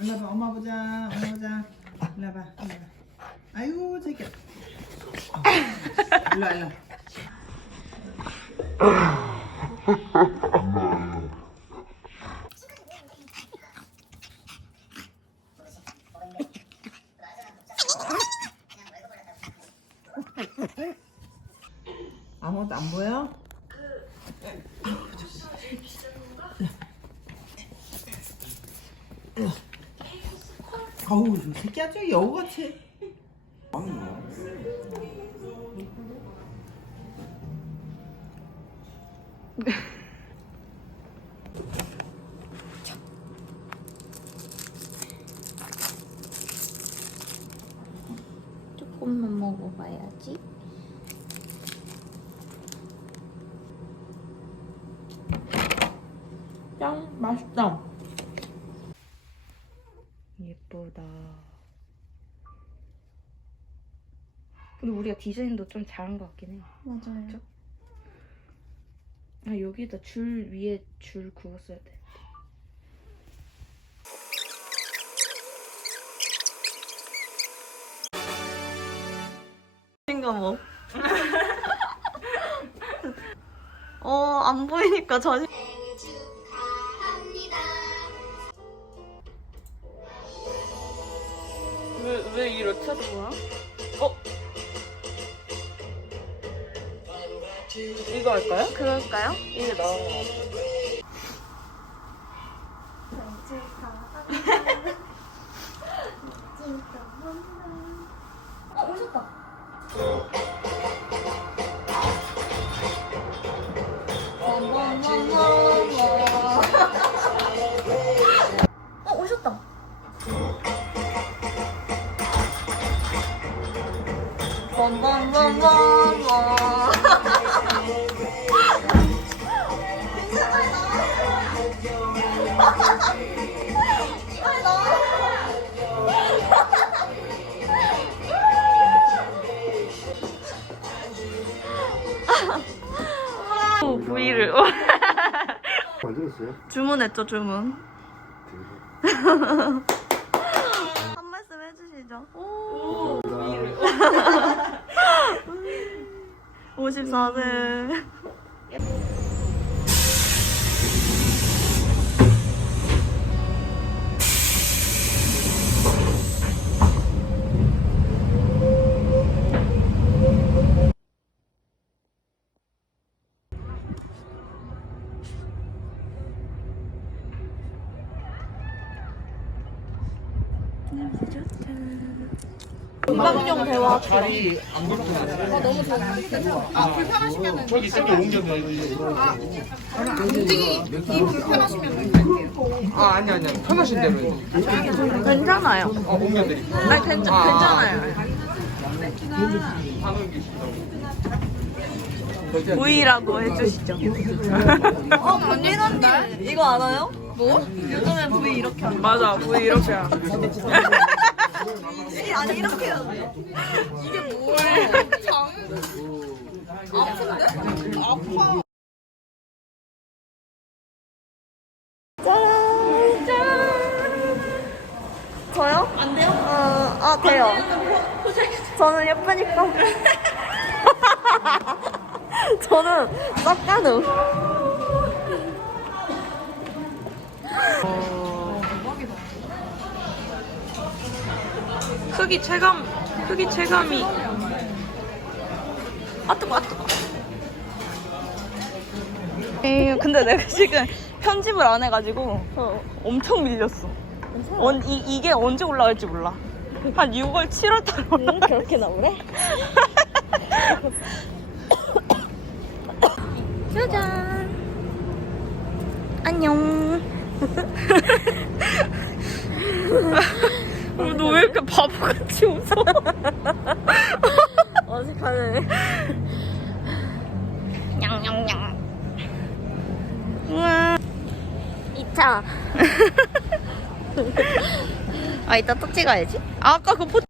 일로 와봐. 엄마 보자. 엄마 보자. 일로 와봐. 아이고, 저기. 일로 와, 일로 와. 아무것도 안 보여? 어우, 저 새끼 아주 여우같이. 먹어봐야지. 짱 맛있다. 예쁘다. 근데 우리가 디자인도 좀 잘한 것 같긴 해. 맞아요. 그쵸? 아 여기다 줄 위에 줄 그었어야 돼. 뭐. 어, 안 보이니까 자신. 왜, 왜 이렇게 하는 거야? 어? 이거 할까요? 그럴까요? 이게 나은 거 같아. 부위를 만들었어요? 주문했죠 주문. 한 말씀 해주시죠. 오, 54세. 이방용 대화. 자리 안 불편하세요? 아 너무 좋아요. 아 불편하시면 저기 옮겨줘 이거. 아, 아니, 아니, 아니. 편하신 대로. 해. 괜찮아요. 어 옮겨드릴게요. 아니 괜찮 아. 괜찮아요. 안 옮기시라고. 부위라고 해주시죠. 어 본인한테 이거 알아요? 뭐? 요즘에 부위 이렇게 하는. 맞아, 부위 이렇게 하이 아니 이렇게 해야 돼. 이게 뭐야? 장. 아픈데? 아파. 짠! 짠! 저요? 안 돼요? 어, 아, 돼요. 저는 예쁘니까. 저는 싹 가능. 크기 체감, 크기 체감이. 아, 뜨거, 아, 뜨거. 에이, 근데 내가 지금 편집을 안 해가지고 어, 엄청 밀렸어. 언, 이, 이게 언제 올라갈지 몰라. 한 6월, 7월 달에 올라. 그렇게 나오래? 짜잔. 안녕. 어, 너왜 이렇게 바보같이 웃어? 어색하네. 냥냥냥. 우와. 2차. 아 이따 또 찍어야지 아, 아까 그 포